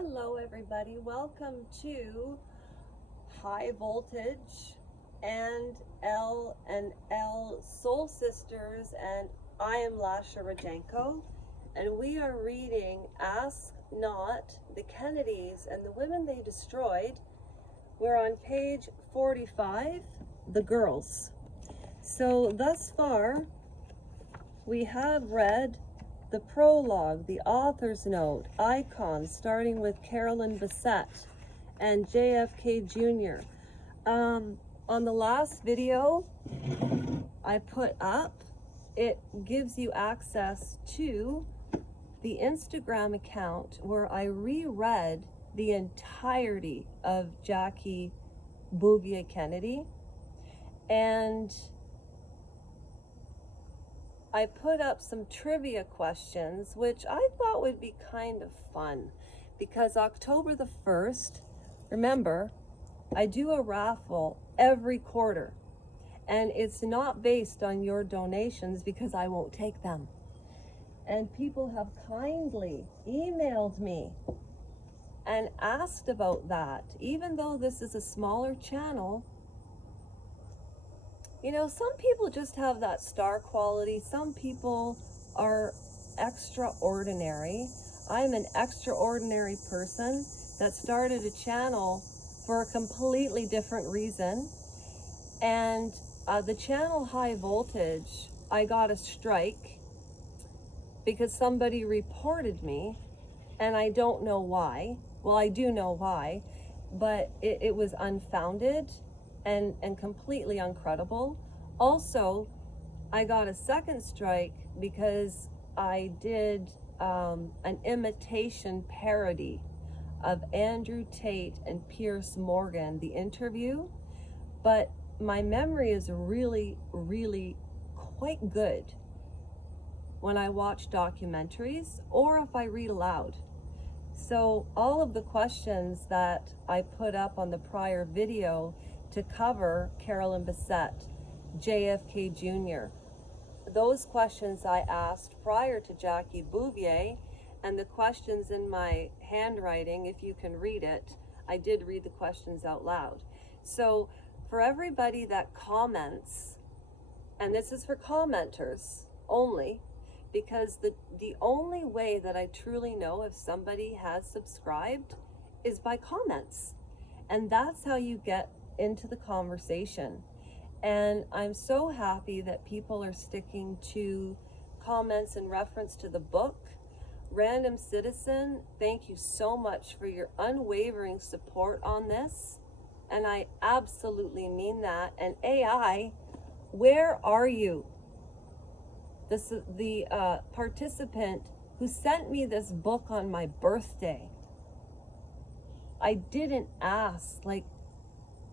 Hello everybody, welcome to High Voltage and L Soul Sisters, and I am Lasha Rajenko, and we are reading Ask Not the Kennedys and the Women They Destroyed. We're on page 45, The Girls. So thus far we have read the prologue, the author's note, icons, starting with Carolyn Bessette and JFK Junior. On the last video I put up, it gives you access to the Instagram account where I reread the entirety of Jackie Bouvier Kennedy, and I put up some trivia questions, which I thought would be kind of fun, because October the 1st, remember, I do a raffle every quarter, and it's not based on your donations because I won't take them. And people have kindly emailed me and asked about that. Even though this is a smaller channel, you know, some people just have that star quality. Some people are extraordinary. I'm an extraordinary person that started a channel for a completely different reason. And the channel High Voltage, I got a strike because somebody reported me, and I don't know why. Well, I do know why, but it was unfounded and completely uncredible. Also, I got a second strike because I did an imitation parody of Andrew Tate and Piers Morgan, the interview, but my memory is really quite good when I watch documentaries or if I read aloud. So all of the questions that I put up on the prior video to cover Carolyn Bessette, JFK Junior, those questions I asked prior to Jackie Bouvier, and the questions in my handwriting, if you can read it, I did read the questions out loud. So for everybody that comments, and this is for commenters only, because the only way that I truly know if somebody has subscribed is by comments, and that's how you get into the conversation. And I'm so happy that people are sticking to comments in reference to the book. Random Citizen, thank you so much for your unwavering support on this, and I absolutely mean that. And AI, where are you? This is the participant who sent me this book on my birthday. I didn't ask,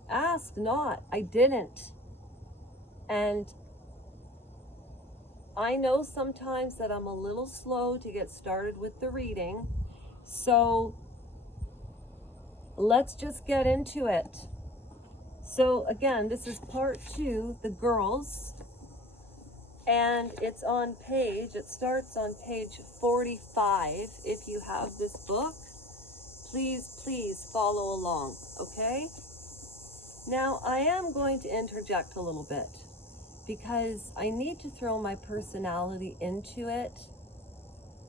ask not, I didn't. And I know sometimes that I'm a little slow to get started with the reading, so let's just get into it. So again, this is part 2, The Girls, and it starts on page 45. If you have this book, please follow along, okay? Now, I am going to interject a little bit because I need to throw my personality into it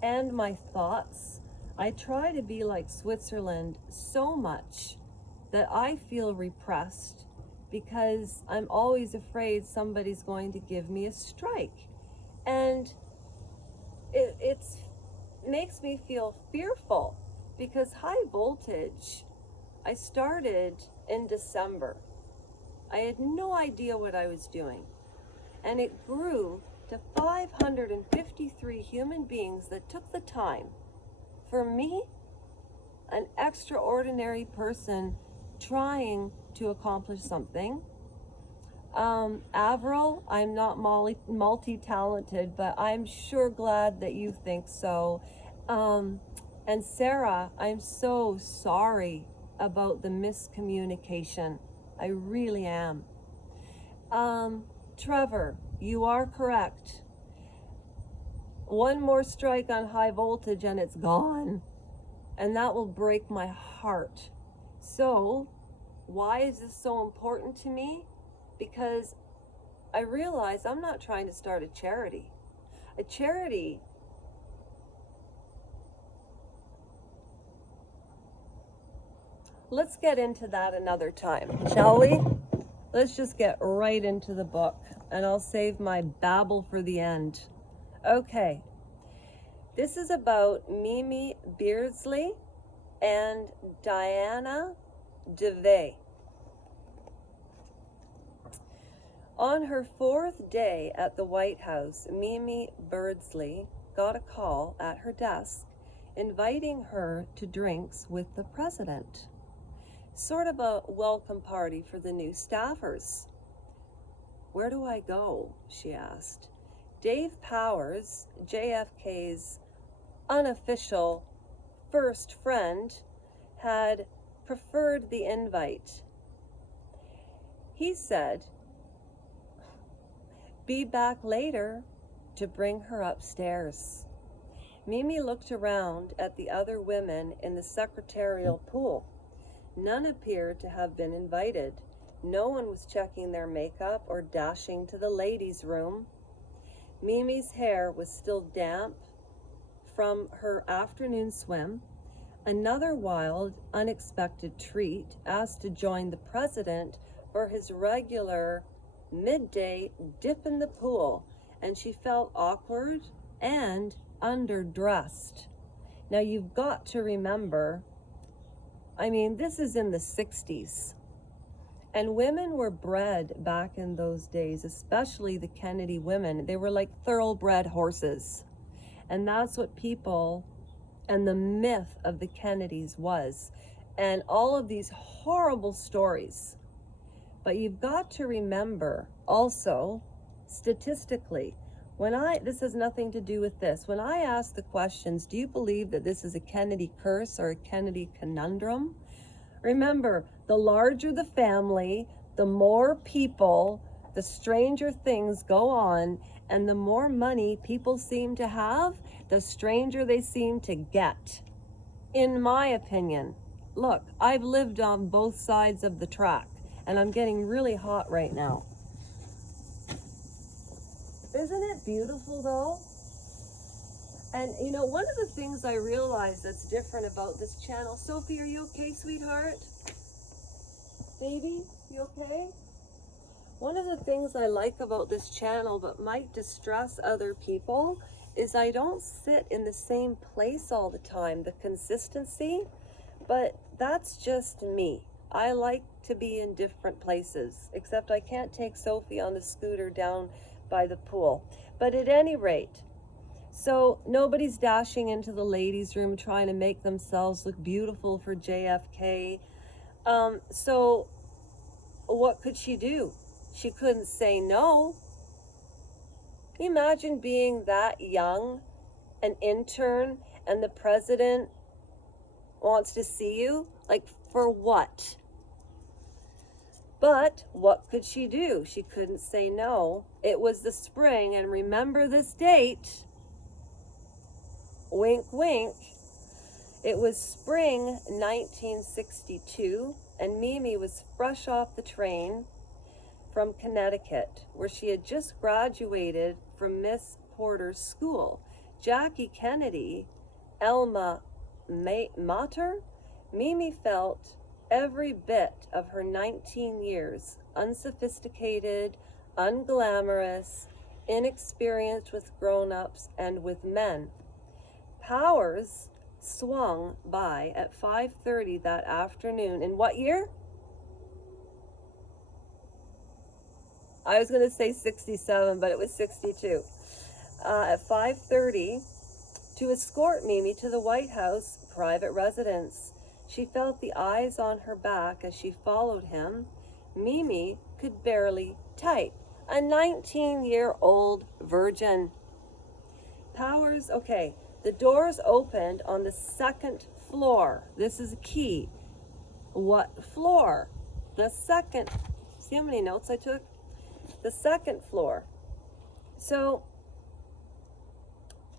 and my thoughts. I try to be like Switzerland so much that I feel repressed because I'm always afraid somebody's going to give me a strike. And it makes me feel fearful because High Voltage, I started in December. I had no idea what I was doing. And it grew to 553 human beings that took the time. For me, an extraordinary person trying to accomplish something. Avril, I'm not multi-talented, but I'm sure glad that you think so. And Sarah, I'm so sorry about the miscommunication. I really am. Trevor, you are correct. One more strike on High Voltage and it's gone. And that will break my heart. So, why is this so important to me? Because I realize I'm not trying to start a charity. A charity, let's get into that another time, shall we? Let's just get right into the book, and I'll save my babble for the end. Okay, this is about Mimi Beardsley and Diana DeVay. On her fourth day at the White House, Mimi Beardsley got a call at her desk inviting her to drinks with the president. Sort of a welcome party for the new staffers. "Where do I go?" she asked. Dave Powers, JFK's unofficial first friend, had preferred the invite. He said, "Be back later," to bring her upstairs. Mimi looked around at the other women in the secretarial pool. None appeared to have been invited. No one was checking their makeup or dashing to the ladies' room. Mimi's hair was still damp from her afternoon swim. Another wild, unexpected treat, asked to join the president for his regular midday dip in the pool, and she felt awkward and underdressed. Now you've got to remember, this is in the 60s, and women were bred back in those days, especially the Kennedy women. They were like thoroughbred horses, and that's what people and the myth of the Kennedys was, and all of these horrible stories. But you've got to remember also, statistically, this has nothing to do with this. When I ask the questions, do you believe that this is a Kennedy curse or a Kennedy conundrum? Remember, the larger the family, the more people, the stranger things go on, and the more money people seem to have, the stranger they seem to get. In my opinion, look, I've lived on both sides of the track, and I'm getting really hot right now. Isn't it beautiful though? And one of the things I realized that's different about this channel, Sophie, are you okay, sweetheart? Baby, you okay? One of the things I like about this channel but might distress other people is I don't sit in the same place all the time, the consistency, but that's just me. I like to be in different places, except I can't take Sophie on the scooter down by the pool. But at any rate, so nobody's dashing into the ladies' room trying to make themselves look beautiful for JFK. So what could she do? She couldn't say no. Imagine being that young, an intern, and the president wants to see you. Like, for what? But what could she do? She couldn't say no. It was the spring, and remember this date. Wink, wink. It was spring 1962, and Mimi was fresh off the train from Connecticut, where she had just graduated from Miss Porter's school. Jackie Kennedy, Alma Mater. Mimi felt every bit of her 19 years, unsophisticated, unglamorous, inexperienced with grown-ups and with men. Powers swung by at 5:30 that afternoon. In what year? I was going to say 67, but it was 62. At 5:30 to escort Mimi to the White House private residence. She felt the eyes on her back as she followed him. Mimi could barely type. A 19-year-old virgin. Powers, okay, the doors opened on the second floor. This is key. What floor? The second. See how many notes I took? The second floor. So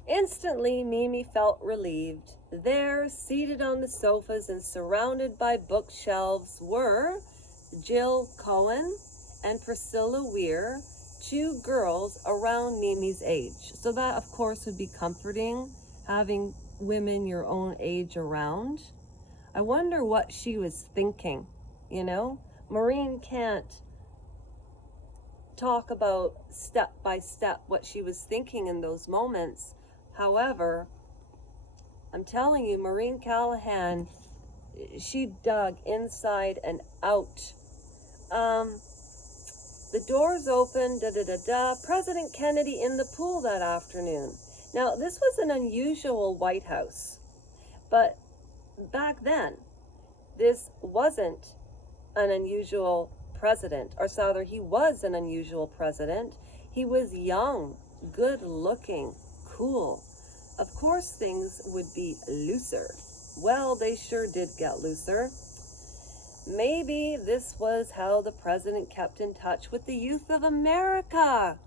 instantly Mimi felt relieved. There, seated on the sofas and surrounded by bookshelves, were Jill Cohen and Priscilla Weir, two girls around Mimi's age. So that, of course, would be comforting, having women your own age around. I wonder what she was thinking, you know? Maureen can't talk about step by step what she was thinking in those moments. However, I'm telling you, Maureen Callahan, she dug inside and out. The doors opened, President Kennedy in the pool that afternoon. Now, this was an unusual White House, but back then, this wasn't an unusual president, or rather, he was an unusual president. He was young, good looking, cool. Of course, things would be looser. Well, they sure did get looser. Maybe this was how the president kept in touch with the youth of America.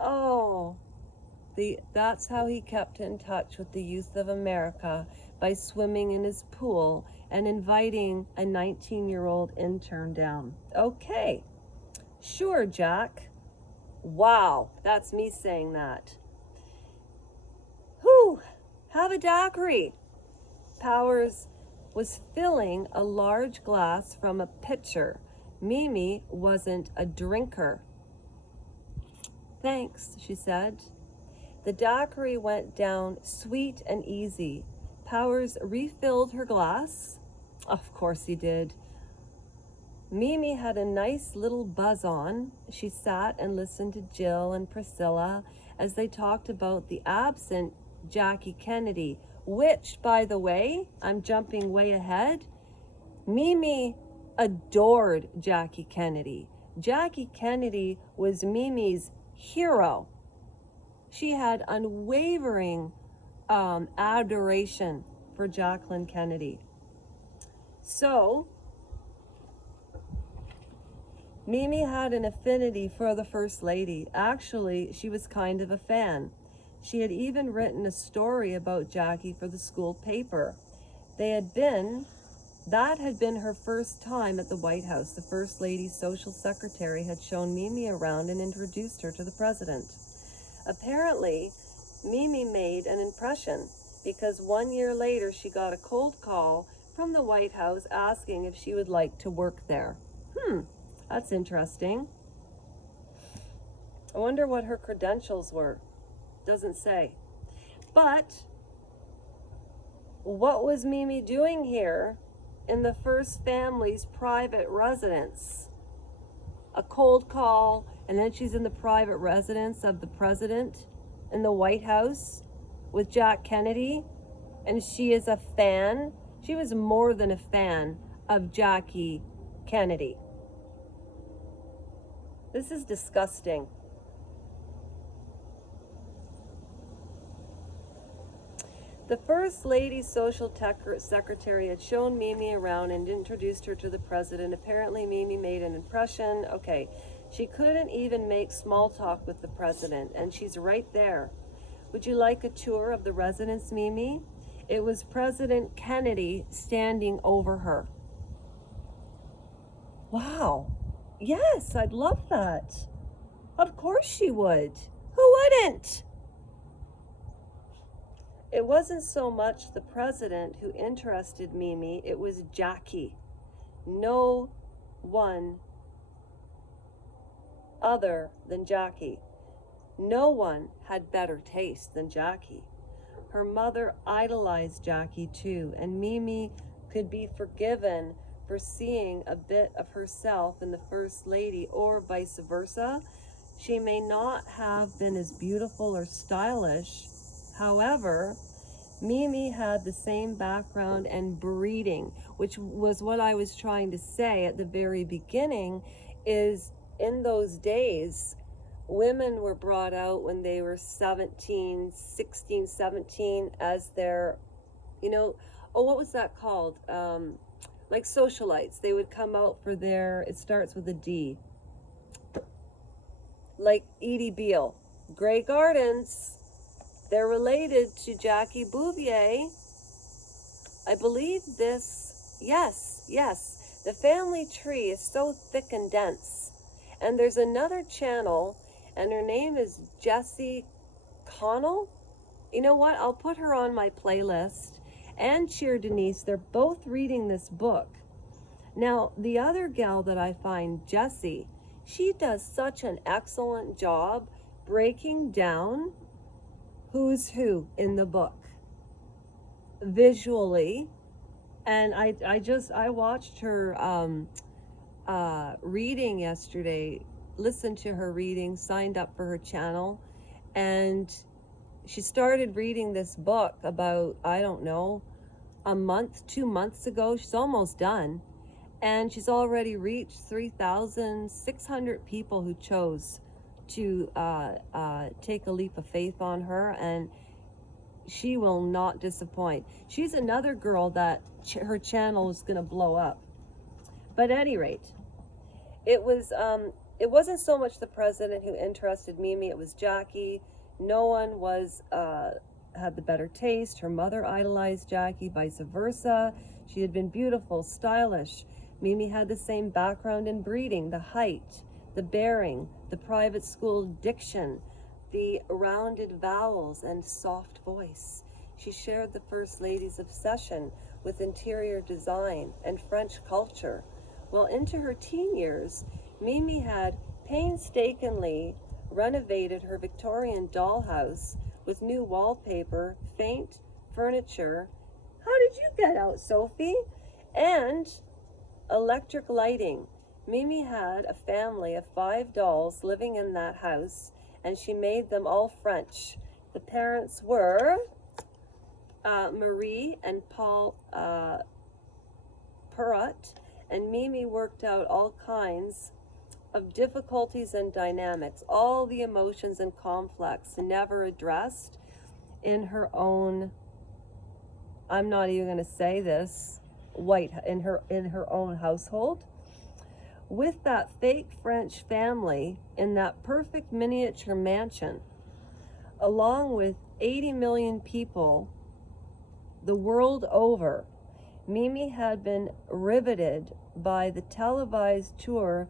Oh, that's how he kept in touch with the youth of America, by swimming in his pool and inviting a 19-year-old intern down. Okay, sure, Jack. Wow, that's me saying that. Whew, have a daiquiri. Powers was filling a large glass from a pitcher. Mimi wasn't a drinker. Thanks, she said. The daiquiri went down sweet and easy. Powers refilled her glass. Of course he did. Mimi had a nice little buzz on. She sat and listened to Jill and Priscilla as they talked about the absent Jackie Kennedy, which, by the way, I'm jumping way ahead, Mimi adored Jackie Kennedy. Jackie Kennedy was Mimi's hero. She had unwavering adoration for Jacqueline Kennedy. So, Mimi had an affinity for the First Lady. Actually, she was kind of a fan. She had even written a story about Jackie for the school paper. That had been her first time at the White House. The First Lady's social secretary had shown Mimi around and introduced her to the president. Apparently, Mimi made an impression, because 1 year later she got a cold call from the White House asking if she would like to work there. That's interesting. I wonder what her credentials were. Doesn't say. But what was Mimi doing here in the first family's private residence? A cold call, and then she's in the private residence of the president in the White House with Jack Kennedy, and she is a fan. She was more than a fan of Jackie Kennedy. This is disgusting. The First Lady's social secretary had shown Mimi around and introduced her to the president. Apparently, Mimi made an impression. Okay, she couldn't even make small talk with the president, and she's right there. Would you like a tour of the residence, Mimi? It was President Kennedy standing over her. Wow. Yes, I'd love that. Of course she would. Who wouldn't? It wasn't so much the president who interested Mimi, it was Jackie. No one other than Jackie. No one had better taste than Jackie. Her mother idolized Jackie too, and Mimi could be forgiven for seeing a bit of herself in the First Lady, or vice versa. She may not have been as beautiful or stylish. However, Mimi had the same background and breeding, which was what I was trying to say at the very beginning, is in those days, women were brought out when they were 16, 17 as their, what was that called? Like socialites. They would come out for their, it starts with a D. Like Edie Beale. Grey Gardens. They're related to Jackie Bouvier I believe this, yes. The family tree is so thick and dense. And there's another channel, and her name is Jessie Connell. You know what? I'll put her on my playlist. And Cheer Denise, they're both reading this book. Now, the other gal that I find, Jessie, she does such an excellent job breaking down who's who in the book visually. And I watched her reading yesterday, listened to her reading, signed up for her channel, and she started reading this book about, I don't know, a month, 2 months ago. She's almost done, and she's already reached 3,600 people who chose to take a leap of faith on her, and she will not disappoint. She's another girl that her channel is going to blow up. But at any rate, it wasn't so much the president who interested Mimi, it was Jackie. No one had the better taste. Her mother idolized Jackie, vice versa. She had been beautiful, stylish. Mimi had the same background in breeding, the height, the bearing, the private school diction, the rounded vowels and soft voice. She shared the First Lady's obsession with interior design and French culture. Well, into her teen years, Mimi had painstakingly renovated her Victorian dollhouse with new wallpaper, faint furniture. How did you get out, Sophie? And electric lighting. Mimi had a family of 5 dolls living in that house, and she made them all French. The parents were Marie and Paul Perrot, and Mimi worked out all kinds of difficulties and dynamics, all the emotions and conflicts never addressed in her own, I'm not even going to say this, in her own household. With that fake French family in that perfect miniature mansion, along with 80 million people the world over, Mimi had been riveted by the televised tour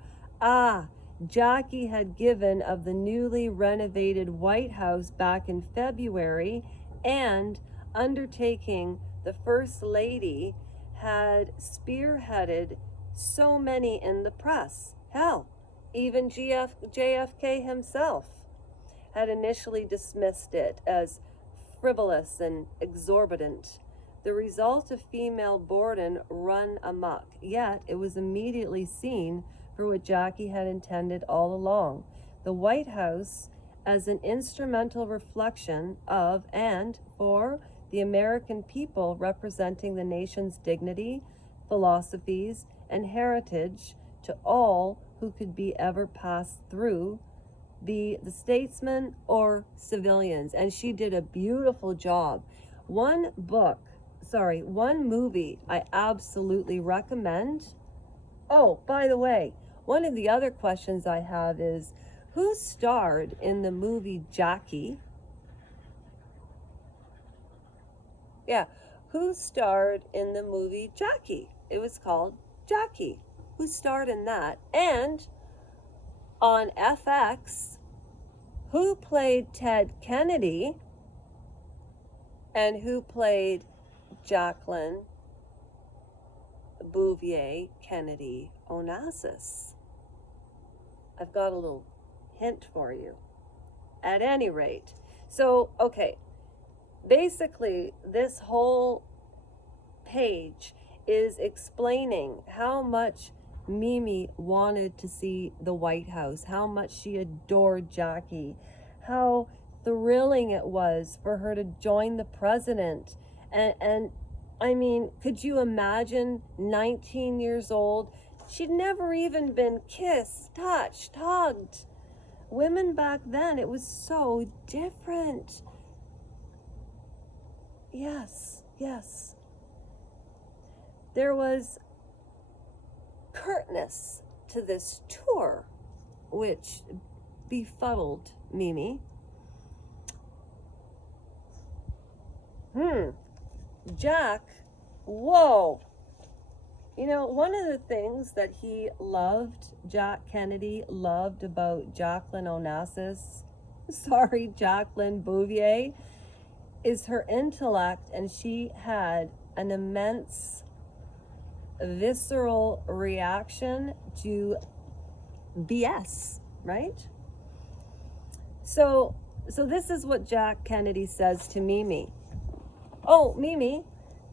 Jackie had given of the newly renovated White House back in February, and undertaking the First Lady had spearheaded so many in the press. Hell, even JFK himself had initially dismissed it as frivolous and exorbitant. The result of female boredom run amok, yet it was immediately seen for what Jackie had intended all along. The White House as an instrumental reflection of and for the American people, representing the nation's dignity, philosophies, and heritage to all who could be ever passed through, be the statesmen or civilians. And she did a beautiful job. One movie I absolutely recommend. Oh, by the way, one of the other questions I have is, who starred in the movie Jackie? Yeah, who starred in the movie Jackie? It was called Jackie. Who starred in that? And on FX, who played Ted Kennedy and who played Jacqueline Bouvier Kennedy Onassis? I've got a little hint for you. At any rate, so, okay, basically this whole page is explaining how much Mimi wanted to see the White House, how much she adored Jackie, how thrilling it was for her to join the president. And I mean, could you imagine 19 years old? She'd never even been kissed, touched, hugged. Women back then, it was so different. Yes. There was curtness to this tour, which befuddled Mimi. Jack Whoa. You know, one of the things that he loved, Jack Kennedy loved about Jacqueline Onassis, Jacqueline Bouvier, is her intellect, and she had an immense visceral reaction to BS, right? So this is what Jack Kennedy says to Mimi. Oh, Mimi,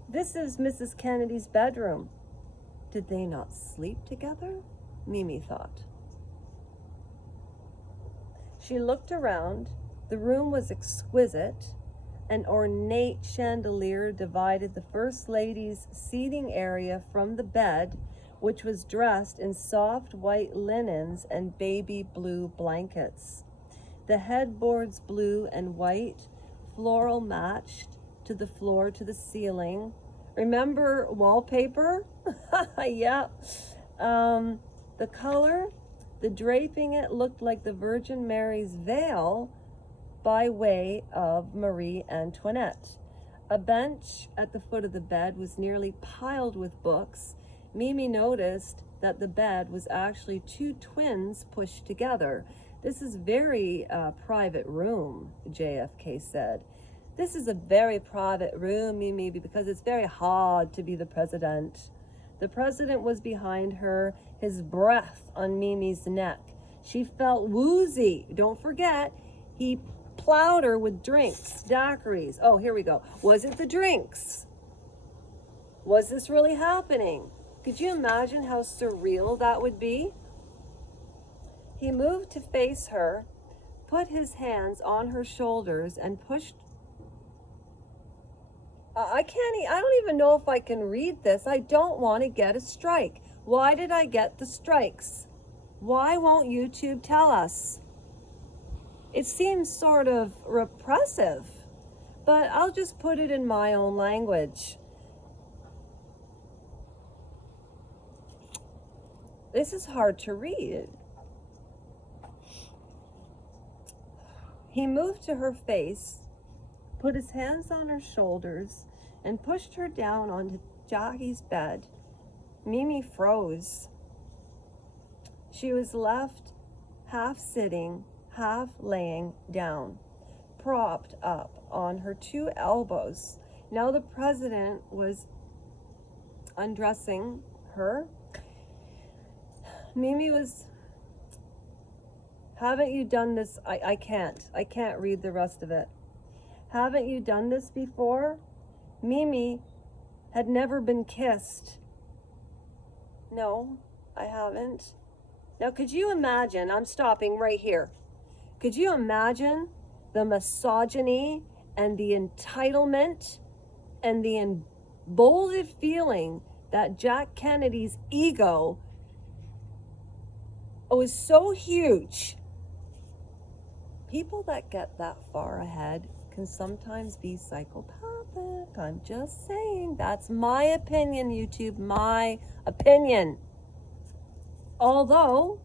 this is Mrs. Kennedy's bedroom. Did they not sleep together? Mimi thought. She looked around. The room was exquisite. An ornate chandelier divided the First Lady's seating area from the bed, which was dressed in soft white linens and baby blue blankets. The headboards, blue and white, floral matched to the floor to the ceiling. Remember wallpaper? Yeah. The color, the draping, it looked like the Virgin Mary's veil by way of Marie Antoinette. A bench at the foot of the bed was nearly piled with books. Mimi noticed that the bed was actually two twins pushed together. This is very private room, JFK said. This is a very private room, Mimi, because it's very hard to be the president. The president was behind her, his breath on Mimi's neck. She felt woozy. Don't forget, he plowed her with drinks, daiquiris. Oh, here we go. Was it the drinks? Was this really happening? Could you imagine how surreal that would be? He moved to face her, put his hands on her shoulders, and pushed. I don't even know if I can read this. I don't want to get a strike. Why did I get the strikes? Why won't YouTube tell us? It seems sort of repressive, but I'll just put it in my own language. This is hard to read. He moved to her face, put his hands on her shoulders, and pushed her down onto Jackie's bed. Mimi froze. She was left half sitting, half laying down, propped up on her two elbows. Now the president was undressing her. Mimi was, haven't you done this? I can't read the rest of it. Haven't you done this before? Mimi had never been kissed. No, I haven't. Now, could you imagine, I'm stopping right here. Could you imagine the misogyny and the entitlement and the emboldened feeling that Jack Kennedy's ego was so huge? People that get that far ahead can sometimes be psychopathic. I'm just saying. That's my opinion, YouTube. My opinion. Although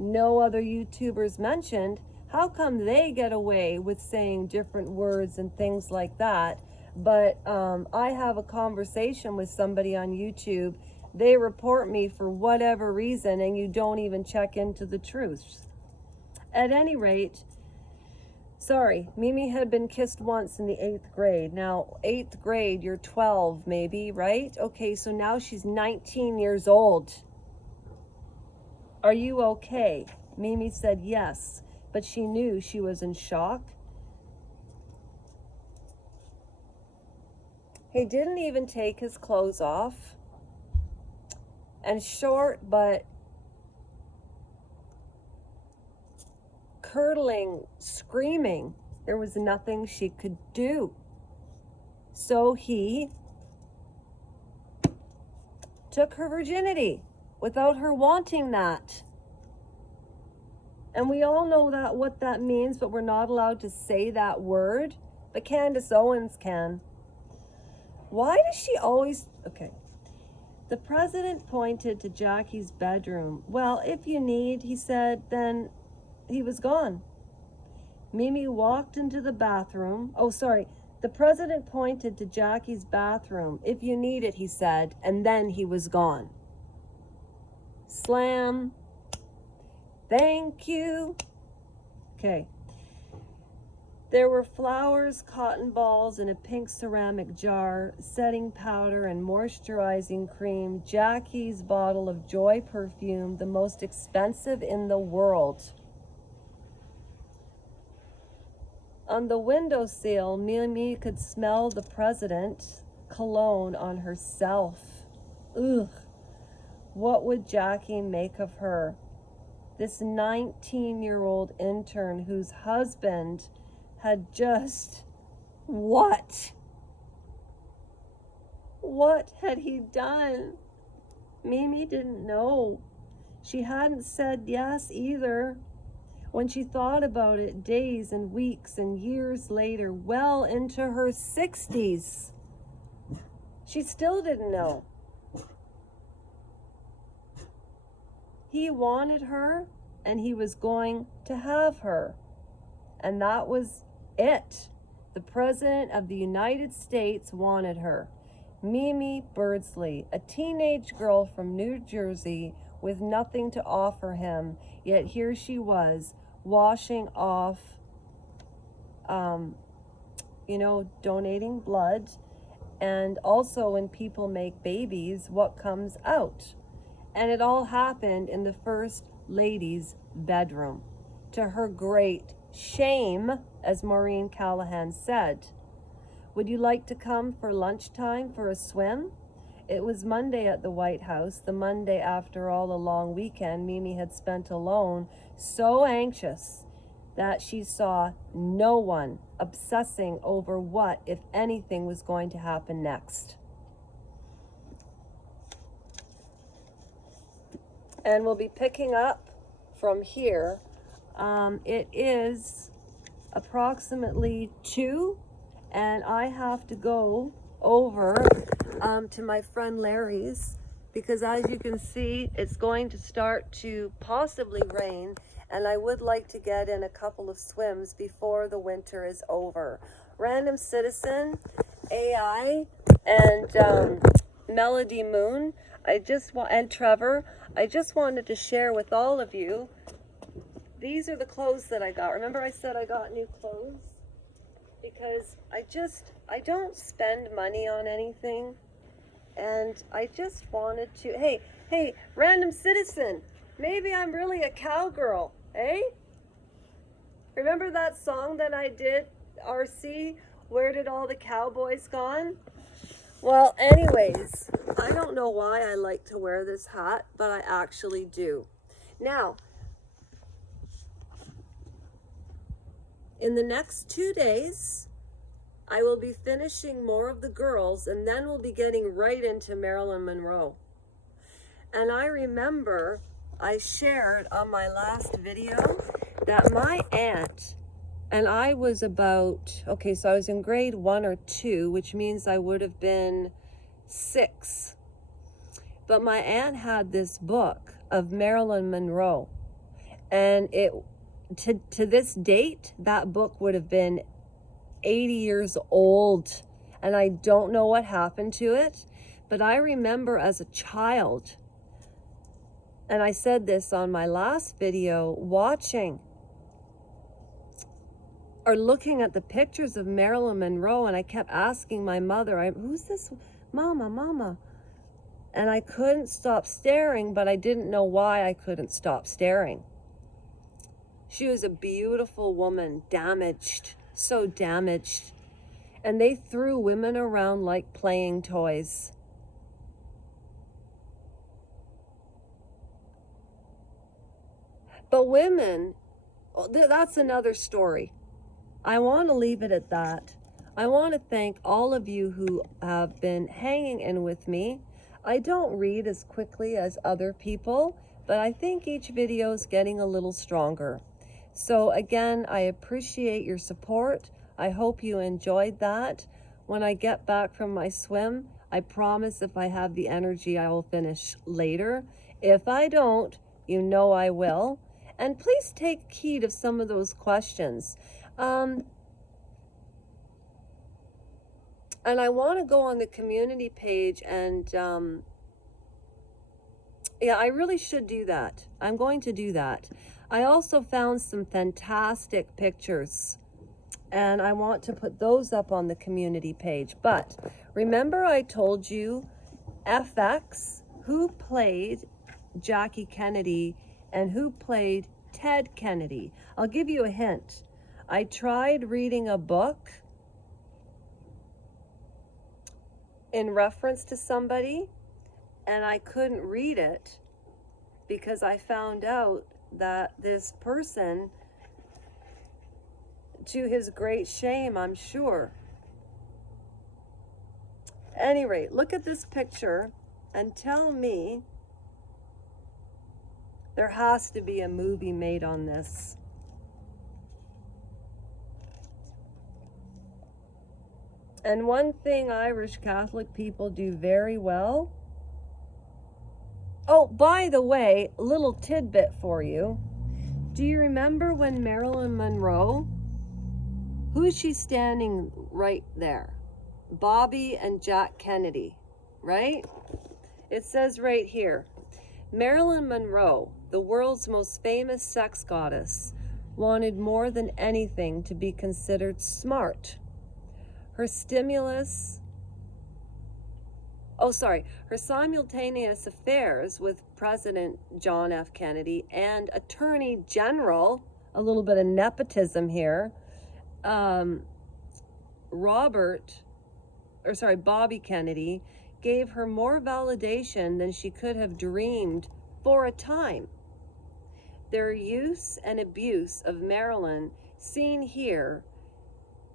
no other YouTubers mentioned, how come they get away with saying different words and things like that? But I have a conversation with somebody on YouTube. They report me for whatever reason, and you don't even check into the truth. At any rate, sorry, Mimi had been kissed once in the 8th grade. Now, 8th grade, you're 12 maybe, right? Okay, so now she's 19 years old. Are you okay? Mimi said yes, but she knew she was in shock. He didn't even take his clothes off. And short but curdling, screaming, there was nothing she could do. So he took her virginity without her wanting that. And we all know that what that means, but we're not allowed to say that word. But Candace Owens can. Why does she always... Okay. The president pointed to Jackie's bedroom. Well, if you need, he said, then he was gone. Mimi walked into the bathroom. Oh, sorry. The president pointed to Jackie's bathroom. "If you need it," he said, and then he was gone. Slam. Thank you. Okay. There were flowers, cotton balls in a pink ceramic jar, setting powder and moisturizing cream, Jackie's bottle of Joy perfume, the most expensive in the world. On the windowsill, Mimi could smell the president's cologne on herself. Ugh. What would Jackie make of her? This 19-year-old intern whose husband had just... What? What had he done? Mimi didn't know. She hadn't said yes either. When she thought about it days and weeks and years later, well into her 60s, she still didn't know. He wanted her, and he was going to have her. And that was it. The President of the United States wanted her. Mimi Birdsley, a teenage girl from New Jersey with nothing to offer him, yet here she was, washing off, donating blood. And also when people make babies, what comes out? And it all happened in the First Lady's bedroom, to her great shame, as Maureen Callahan said. Would you like to come for lunchtime for a swim? It was Monday at the White House, the Monday after all a long weekend Mimi had spent alone, so anxious that she saw no one obsessing over what, if anything, was going to happen next. And we'll be picking up from here. It is approximately 2, and I have to go over to my friend Larry's, because as you can see, it's going to start to possibly rain, and I would like to get in a couple of swims before the winter is over. Random Citizen, AI, and Melody Moon, and Trevor, I just wanted to share with all of you, these are the clothes that I got. Remember I said I got new clothes? Because I don't spend money on anything, and I just wanted to, hey, Random Citizen, maybe I'm really a cowgirl, eh? Remember that song that I did, RC, Where Did All the Cowboys Gone? Well, anyways, I don't know why I like to wear this hat, but I actually do. Now, in the next 2 days, I will be finishing more of the girls, and then we'll be getting right into Marilyn Monroe. And I remember I shared on my last video that my aunt, and I was about, so I was in grade 1 or 2, which means I would have been 6. But my aunt had this book of Marilyn Monroe, and to this date, that book would have been 80 years old, and I don't know what happened to it, but I remember as a child, and I said this on my last video, watching or looking at the pictures of Marilyn Monroe, and I kept asking my mother, who's this? Mama. And I couldn't stop staring, but I didn't know why I couldn't stop staring. She was a beautiful woman, damaged, so damaged. And they threw women around like playing toys. But women, that's another story. I want to leave it at that. I want to thank all of you who have been hanging in with me. I don't read as quickly as other people, but I think each video is getting a little stronger. So again, I appreciate your support. I hope you enjoyed that. When I get back from my swim, I promise if I have the energy, I will finish later. If I don't, you know I will. And please take heed of some of those questions. And I want to go on the community page and, yeah, I really should do that. I'm going to do that. I also found some fantastic pictures, and I want to put those up on the community page. But remember I told you FX, who played Jackie Kennedy and who played Ted Kennedy. I'll give you a hint. I tried reading a book in reference to somebody, and I couldn't read it because I found out that this person, to his great shame, I'm sure. Any rate, look at this picture and tell me there has to be a movie made on this. And one thing Irish Catholic people do very well. Oh, by the way, a little tidbit for you. Do you remember when Marilyn Monroe, who's she standing right there? Bobby and Jack Kennedy, right? It says right here, Marilyn Monroe, the world's most famous sex goddess, wanted more than anything to be considered smart. Her simultaneous affairs with President John F. Kennedy and Attorney General, a little bit of nepotism here, Bobby Kennedy, gave her more validation than she could have dreamed for a time. Their use and abuse of Marilyn, seen here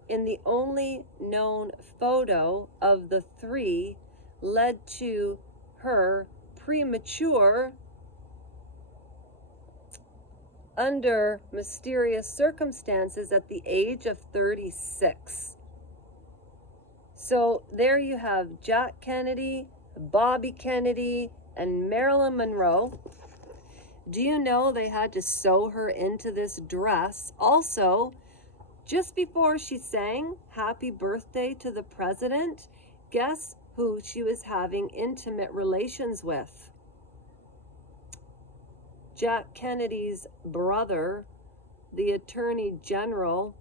in the only known photo of the three, led to her premature, under mysterious circumstances at the age of 36. So there you have Jack Kennedy, Bobby Kennedy, and Marilyn Monroe. Do you know they had to sew her into this dress? Also, just before she sang Happy Birthday to the President, guess who she was having intimate relations with? Jack Kennedy's brother, the Attorney General,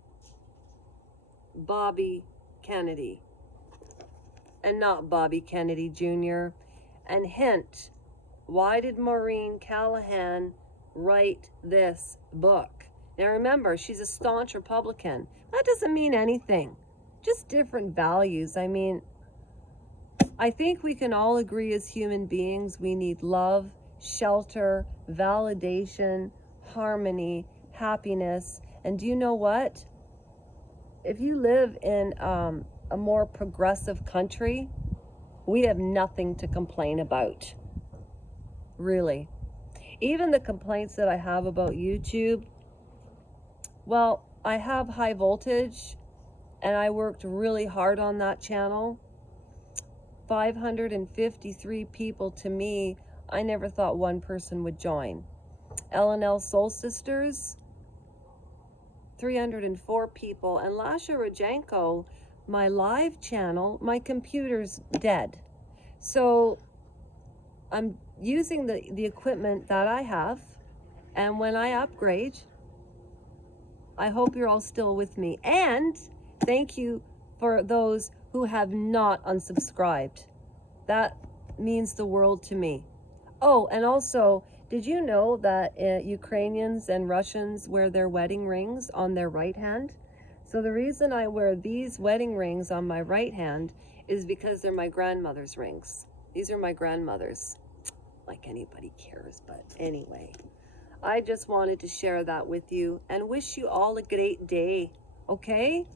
Bobby Kennedy. And not Bobby Kennedy Junior And hint, why did Maureen Callahan write this book? Now remember, she's a staunch Republican. That doesn't mean anything. Just different values. I mean, I think we can all agree as human beings we need love, shelter, validation, harmony, happiness. And do you know what? If you live in a more progressive country, we have nothing to complain about. Really. Even the complaints that I have about YouTube, well, I have high voltage and I worked really hard on that channel. 553 people. To me, I never thought one person would join. L&L Soul Sisters, 304 people. And Lasha Rajenko, my live channel, my computer's dead. So I'm using the equipment that I have. And when I upgrade, I hope you're all still with me. And thank you for those who have not unsubscribed. That means the world to me. Oh, and also, did you know that Ukrainians and Russians wear their wedding rings on their right hand? So the reason I wear these wedding rings on my right hand is because they're my grandmother's rings. These are my grandmother's. Like anybody cares, but anyway. I just wanted to share that with you and wish you all a great day, okay?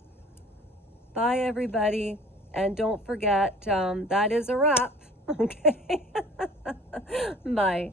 Bye, everybody. And don't forget, that is a wrap, okay? Bye.